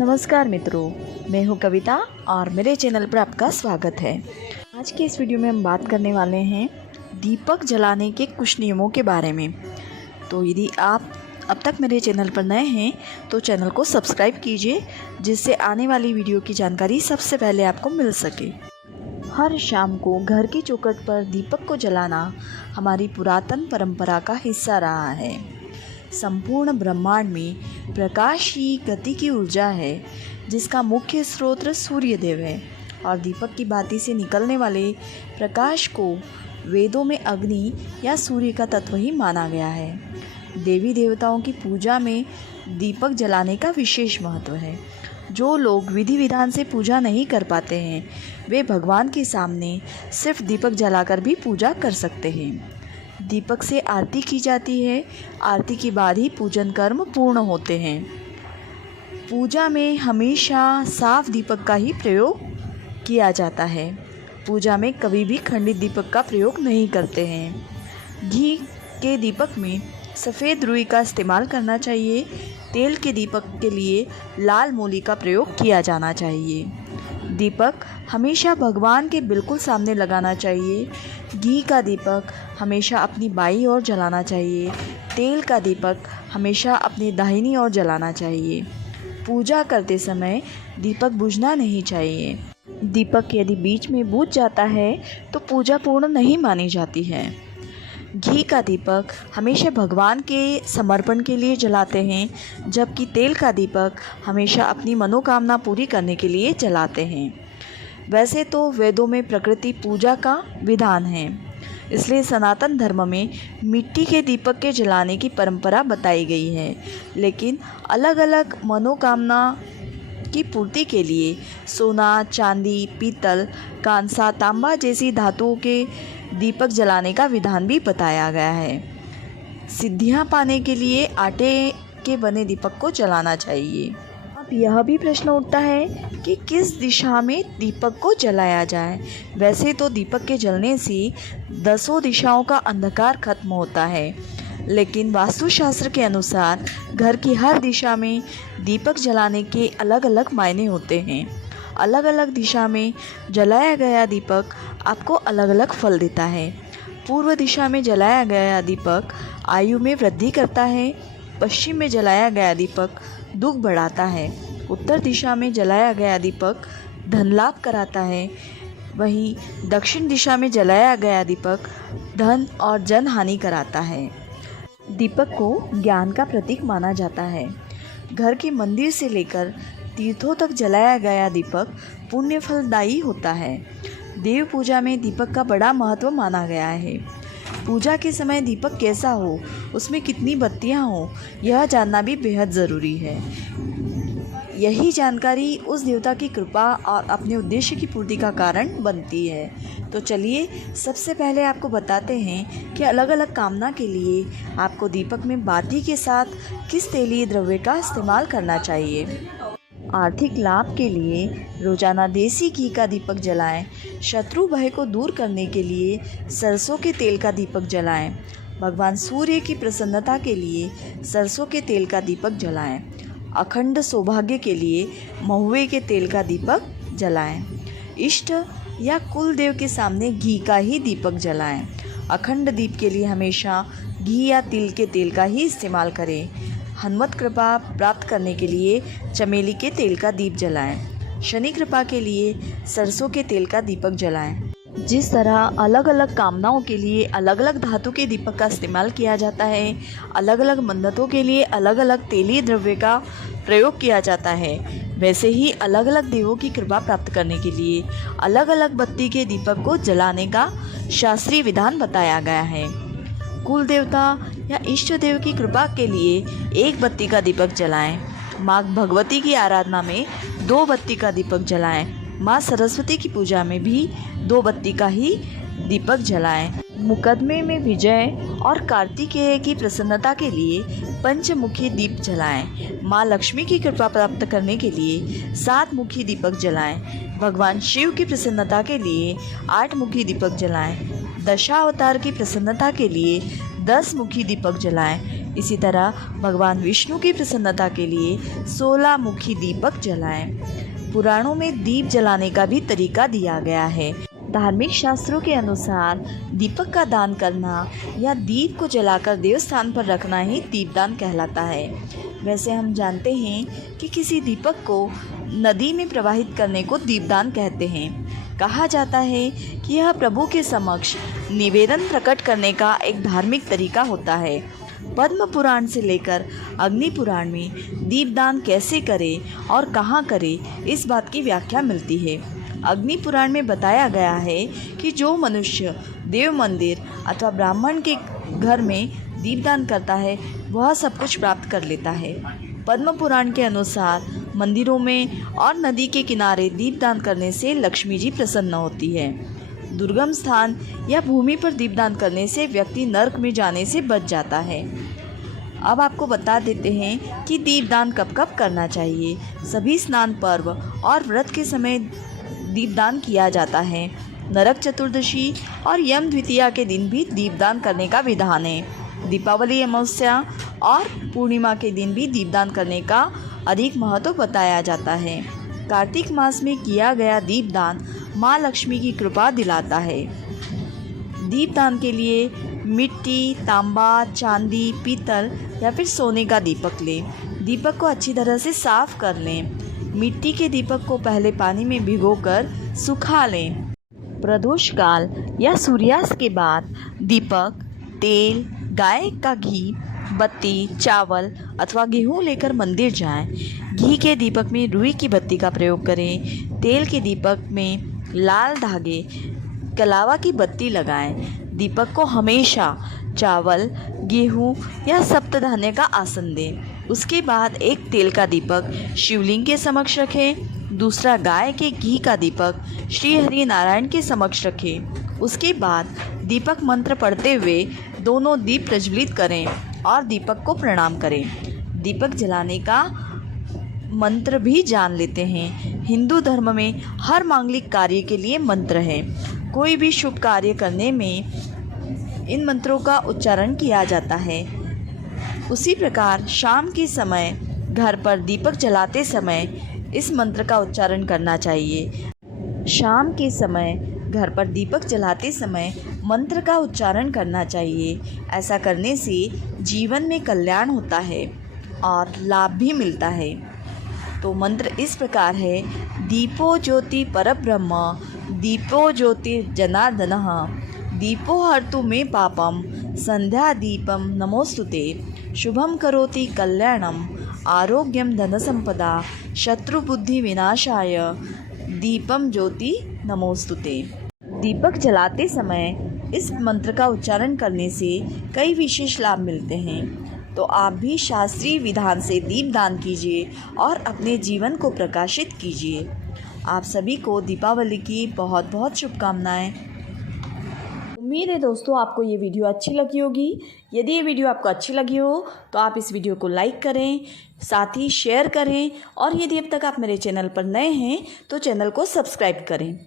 नमस्कार मित्रों, मैं हूं कविता और मेरे चैनल पर आपका स्वागत है। आज के इस वीडियो में हम बात करने वाले हैं दीपक जलाने के कुछ नियमों के बारे में। तो यदि आप अब तक मेरे चैनल पर नए हैं तो चैनल को सब्सक्राइब कीजिए, जिससे आने वाली वीडियो की जानकारी सबसे पहले आपको मिल सके। हर शाम को घर की चौखट पर दीपक को जलाना हमारी पुरातन परंपरा का हिस्सा रहा है। संपूर्ण ब्रह्मांड में प्रकाश ही गति की ऊर्जा है, जिसका मुख्य स्रोत सूर्यदेव है और दीपक की बाती से निकलने वाले प्रकाश को वेदों में अग्नि या सूर्य का तत्व ही माना गया है। देवी देवताओं की पूजा में दीपक जलाने का विशेष महत्व है। जो लोग विधि विधान से पूजा नहीं कर पाते हैं, वे भगवान के सामने सिर्फ दीपक जलाकर भी पूजा कर सकते हैं। दीपक से आरती की जाती है। आरती के बाद ही पूजन कर्म पूर्ण होते हैं। पूजा में हमेशा साफ दीपक का ही प्रयोग किया जाता है। पूजा में कभी भी खंडित दीपक का प्रयोग नहीं करते हैं। घी के दीपक में सफ़ेद रुई का इस्तेमाल करना चाहिए। तेल के दीपक के लिए लाल मोली का प्रयोग किया जाना चाहिए। दीपक हमेशा भगवान के बिल्कुल सामने लगाना चाहिए। घी का दीपक हमेशा अपनी बाईं ओर जलाना चाहिए। तेल का दीपक हमेशा अपनी दाहिनी ओर जलाना चाहिए। पूजा करते समय दीपक बुझना नहीं चाहिए। दीपक यदि बीच में बुझ जाता है तो पूजा पूर्ण नहीं मानी जाती है। घी का दीपक हमेशा भगवान के समर्पण के लिए जलाते हैं, जबकि तेल का दीपक हमेशा अपनी मनोकामना पूरी करने के लिए जलाते हैं। वैसे तो वेदों में प्रकृति पूजा का विधान है, इसलिए सनातन धर्म में मिट्टी के दीपक के जलाने की परंपरा बताई गई है। लेकिन अलग अलग मनोकामना की पूर्ति के लिए सोना, चांदी, पीतल, कांसा, तांबा जैसी धातुओं के दीपक जलाने का विधान भी बताया गया है। सिद्धियां पाने के लिए आटे के बने दीपक को जलाना चाहिए। अब यह भी प्रश्न उठता है कि किस दिशा में दीपक को जलाया जाए। वैसे तो दीपक के जलने से 10 दिशाओं का अंधकार खत्म होता है, लेकिन वास्तुशास्त्र के अनुसार घर की हर दिशा में दीपक जलाने के अलग अलग मायने होते हैं। अलग अलग दिशा में जलाया गया दीपक आपको अलग अलग फल देता है। पूर्व दिशा में जलाया गया दीपक आयु में वृद्धि करता है। पश्चिम में जलाया गया दीपक दुख बढ़ाता है। उत्तर दिशा में जलाया गया दीपक धन लाभ कराता है। वहीं दक्षिण दिशा में जलाया गया दीपक धन और जन हानि कराता है। दीपक को ज्ञान का प्रतीक माना जाता है। घर के मंदिर से लेकर तीर्थों तक जलाया गया दीपक पुण्य फलदायी होता है। देव पूजा में दीपक का बड़ा महत्व माना गया है। पूजा के समय दीपक कैसा हो, उसमें कितनी बत्तियां हो, यह जानना भी बेहद ज़रूरी है। यही जानकारी उस देवता की कृपा और अपने उद्देश्य की पूर्ति का कारण बनती है। तो चलिए सबसे पहले आपको बताते हैं कि अलग अलग कामना के लिए आपको दीपक में बाती के साथ किस तेलीय द्रव्य का इस्तेमाल करना चाहिए। आर्थिक लाभ के लिए रोजाना देसी घी का दीपक जलाएं। शत्रु भय को दूर करने के लिए सरसों के तेल का दीपक जलाएं। भगवान सूर्य की प्रसन्नता के लिए सरसों के तेल का दीपक जलाएं। अखंड सौभाग्य के लिए महुए के तेल का दीपक जलाएं। इष्ट या कुल देव के सामने घी का ही दीपक जलाएं। अखंड दीप के लिए हमेशा घी या तिल के तेल का ही इस्तेमाल करें। हनुमत कृपा प्राप्त करने के लिए चमेली के तेल का दीप जलाएं। शनि कृपा के लिए सरसों के तेल का दीपक जलाएं। जिस तरह अलग अलग कामनाओं के लिए अलग अलग धातु के दीपक का इस्तेमाल किया जाता है, अलग अलग मन्नतों के लिए अलग अलग तेलीय द्रव्य का प्रयोग किया जाता है, वैसे ही अलग अलग देवों की कृपा प्राप्त करने के लिए अलग अलग बत्ती के दीपक को जलाने का शास्त्रीय विधान बताया गया है। कुल देवता या इष्ट देव की कृपा के लिए एक बत्ती का दीपक जलाएं। माँ भगवती की आराधना में 2 बत्ती का दीपक जलाएं। माँ सरस्वती की पूजा में भी 2 बत्ती का ही दीपक जलाएं। मुकदमे में विजय और कार्तिकेय की प्रसन्नता के लिए पंचमुखी दीप जलाएं। माँ लक्ष्मी की कृपा प्राप्त करने के लिए 7 मुखी दीपक जलाएं। भगवान शिव की प्रसन्नता के लिए 8 मुखी दीपक जलाएं। दशावतार की प्रसन्नता के लिए 10 मुखी दीपक जलाएं। इसी तरह भगवान विष्णु की प्रसन्नता के लिए 16 मुखी दीपक जलाएं। पुराणों में दीप जलाने का भी तरीका दिया गया है। धार्मिक शास्त्रों के अनुसार दीपक का दान करना या दीप को जलाकर देवस्थान पर रखना ही दीपदान कहलाता है। वैसे हम जानते हैं कि किसी दीपक को नदी में प्रवाहित करने को दीपदान कहते हैं। कहा जाता है कि यह प्रभु के समक्ष निवेदन प्रकट करने का एक धार्मिक तरीका होता है। पद्म पुराण से लेकर अग्नि पुराण में दीपदान कैसे करें और कहाँ करें, इस बात की व्याख्या मिलती है। अग्नि पुराण में बताया गया है कि जो मनुष्य देव मंदिर अथवा ब्राह्मण के घर में दीपदान करता है वह सब कुछ प्राप्त कर लेता है। पद्म पुराण के अनुसार मंदिरों में और नदी के किनारे दीपदान करने से लक्ष्मी जी प्रसन्न होती है। दुर्गम स्थान या भूमि पर दीपदान करने से व्यक्ति नरक में जाने से बच जाता है। अब आपको बता देते हैं कि दीपदान कब कब करना चाहिए। सभी स्नान पर्व और व्रत के समय दीपदान किया जाता है। नरक चतुर्दशी और यम द्वितीया के दिन भी दीपदान करने का विधान है। दीपावली, अमावस्या और पूर्णिमा के दिन भी दीपदान करने का अधिक महत्व बताया जाता है। कार्तिक मास में किया गया दीपदान माँ लक्ष्मी की कृपा दिलाता है। दीपदान के लिए मिट्टी, तांबा, चांदी, पीतल या फिर सोने का दीपक लें। दीपक को अच्छी तरह से साफ कर लें। मिट्टी के दीपक को पहले पानी में भिगोकर सुखा लें। प्रदोष काल या सूर्यास्त के बाद दीपक, तेल, गाय का घी, बत्ती, चावल अथवा गेहूं लेकर मंदिर जाएं। घी के दीपक में रुई की बत्ती का प्रयोग करें। तेल के दीपक में लाल धागे कलावा की बत्ती लगाएं। दीपक को हमेशा चावल, गेहूं या सप्तधान्य का आसन दें। उसके बाद एक तेल का दीपक शिवलिंग के समक्ष रखें। दूसरा गाय के घी का दीपक श्री हरि नारायण के समक्ष रखें। उसके बाद दीपक मंत्र पढ़ते हुए दोनों दीप प्रज्वलित करें और दीपक को प्रणाम करें। दीपक जलाने का मंत्र भी जान लेते हैं। हिंदू धर्म में हर मांगलिक कार्य के लिए मंत्र है। कोई भी शुभ कार्य करने में इन मंत्रों का उच्चारण किया जाता है। उसी प्रकार शाम के समय घर पर दीपक जलाते समय इस मंत्र का उच्चारण करना चाहिए। शाम के समय घर पर दीपक जलाते समय मंत्र का उच्चारण करना चाहिए। ऐसा करने से जीवन में कल्याण होता है और लाभ भी मिलता है। तो मंत्र इस प्रकार है: दीपो ज्योति परब्रह्म, दीपो ज्योति जनार्दनः, दीपो हर्तु मे पापम, संध्या दीपम नमोस्तुते, शुभम करोति कल्याणम, आरोग्यम धनसंपदा, शत्रुबुद्धि विनाशाय, दीपम ज्योति नमोस्तुते। दीपक जलाते समय इस मंत्र का उच्चारण करने से कई विशेष लाभ मिलते हैं। तो आप भी शास्त्रीय विधान से दीपदान कीजिए और अपने जीवन को प्रकाशित कीजिए। आप सभी को दीपावली की बहुत बहुत शुभकामनाएं। उम्मीद है दोस्तों आपको ये वीडियो अच्छी लगी होगी। यदि ये वीडियो आपको अच्छी लगी हो तो आप इस वीडियो को लाइक करें, साथ ही शेयर करें और यदि अब तक आप मेरे चैनल पर नए हैं तो चैनल को सब्सक्राइब करें।